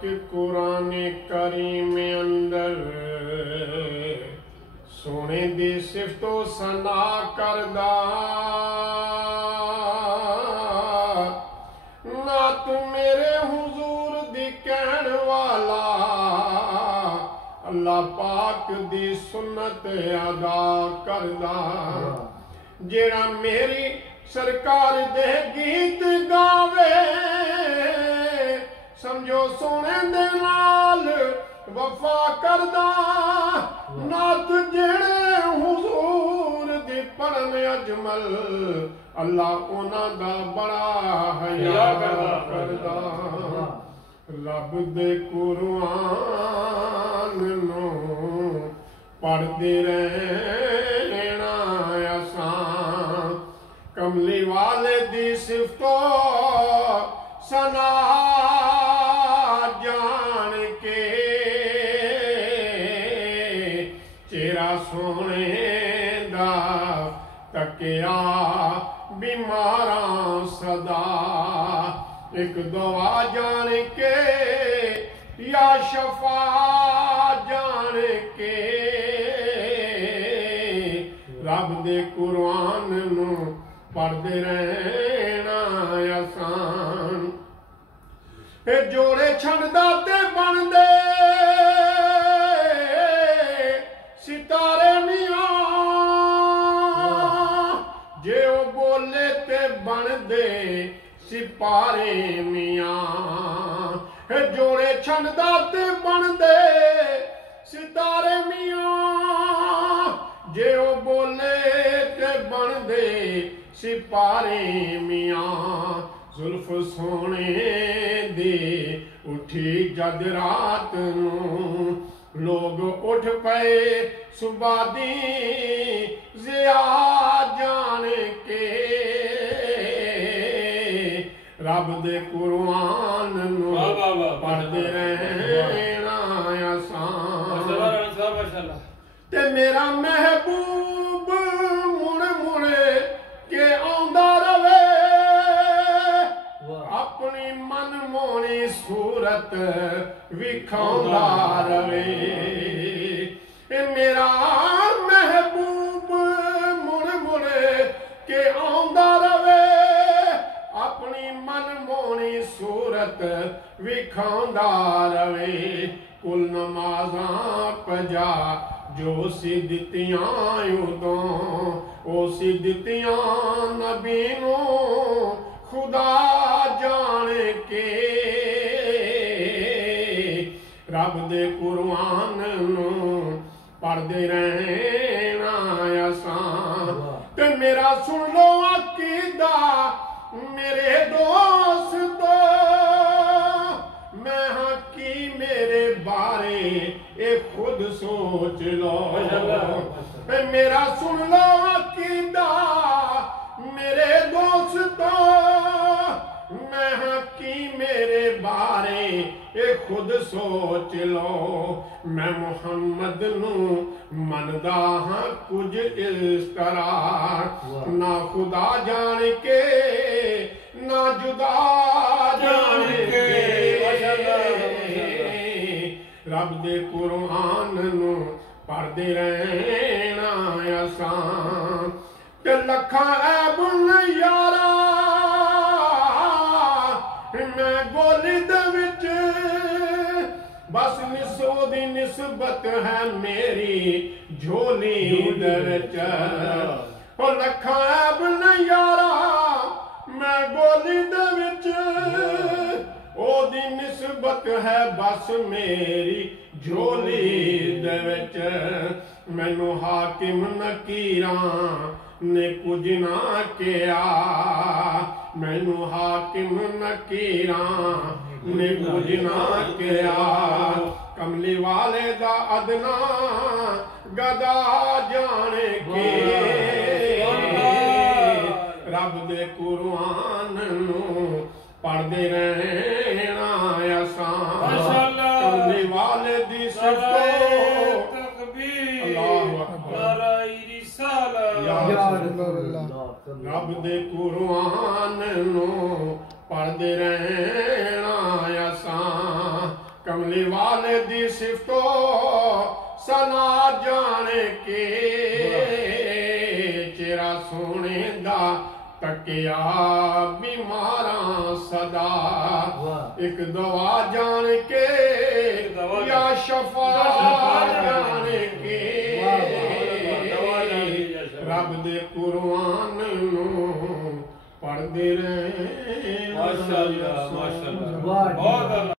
कि कुरान करीम अंदर सोने दी सिफतो सना करदा ना तू मेरे हुजूर दी कहण वाला अल्लाह पाक दी सुन्नत अदा करदा जेड़ा मेरी सरकार दे गीत गावे समझो सोने दे नाल वफा करदा नात जेड़े हुजूर दी पढ़न अजमल अल्लाह उना दा बड़ा हया करदा रब दे कुरान नू पढ़दे रहना असां कमली वाले दी सिफतो सना जान के चेहरा सोने दा तकिया बीमारा सदा एक दुआ जान के या शफा जान के रब दे कुरान नू पढ़दे रहना आसान जोड़े छंडदा ते बनदे सितारे मियां जे ओ बोले ते बनदे सिपारे मियां जोड़े छंडदा ते बनदे सितारे मियां जे ओ बोले ते बनदे सिपारे मियां जुल्फ सोने दे उठी जद रात नू लोग उठ पे सुबह दी जिया जान के रब दे कुरान नू पढ़दे रहना आसान ते मेरा महबूब मुड़ मुड़ के आंदा रवे अपनी मन मोनी सूरत विखांदा रवे मेरा महबूब मुड़ मुड़ के आंदा रवे अपनी मन मोनी सूरत विखांदा रवे कुल नमाज़ां पजा जो सिद्धियां उदों ओ सिद्धियां नबी नू खुदा जान के रब दे कुरान नू पढ़दे रहना आसान ते मेरा सुन लो अकीदा मेरे दोस्त मैं हाँ की मेरे बारे ए खुद सोच लो मेरा सुन लो अकीदा मेरे दोस्तों मैं हाँ की मेरे बारे ए खुद सोच लो मैं मुहम्मद नू मनदा हाँ कुछ इस तरह ना खुदा जान के ना जुदा जान के रब दे कुरान नू पढ़दे रहना आसान ते लखा ऐब यारा मैं गोली दे विच बस निसो दी निस्बत है मेरी झोली दे विच ओ लखा ऐब यारा मैं गोली दे विच ओ दी निस्बत है बस मेरी झोली दे विच मैनू हाकिम नकीरां ने कुछ ना किया मैनू हाकिम नकीरां ने कुछ ना किया कमली वाले दा अदना गदा जान के रब दे कुरान नू पढ़दे रहना आसान कमली वाले दी सिफतो अल्लाहु अकबर रब दे कुरान नू पढ़दे रहना आसान कमली वाले दी सिफतो सना जान के चेहरा सोने दा तकिया बीमारा सदा एक दवा जान के या शफा जान के रब दे कुरान पढ़ते रहे। माशाअल्लाह माशाअल्लाह बहुत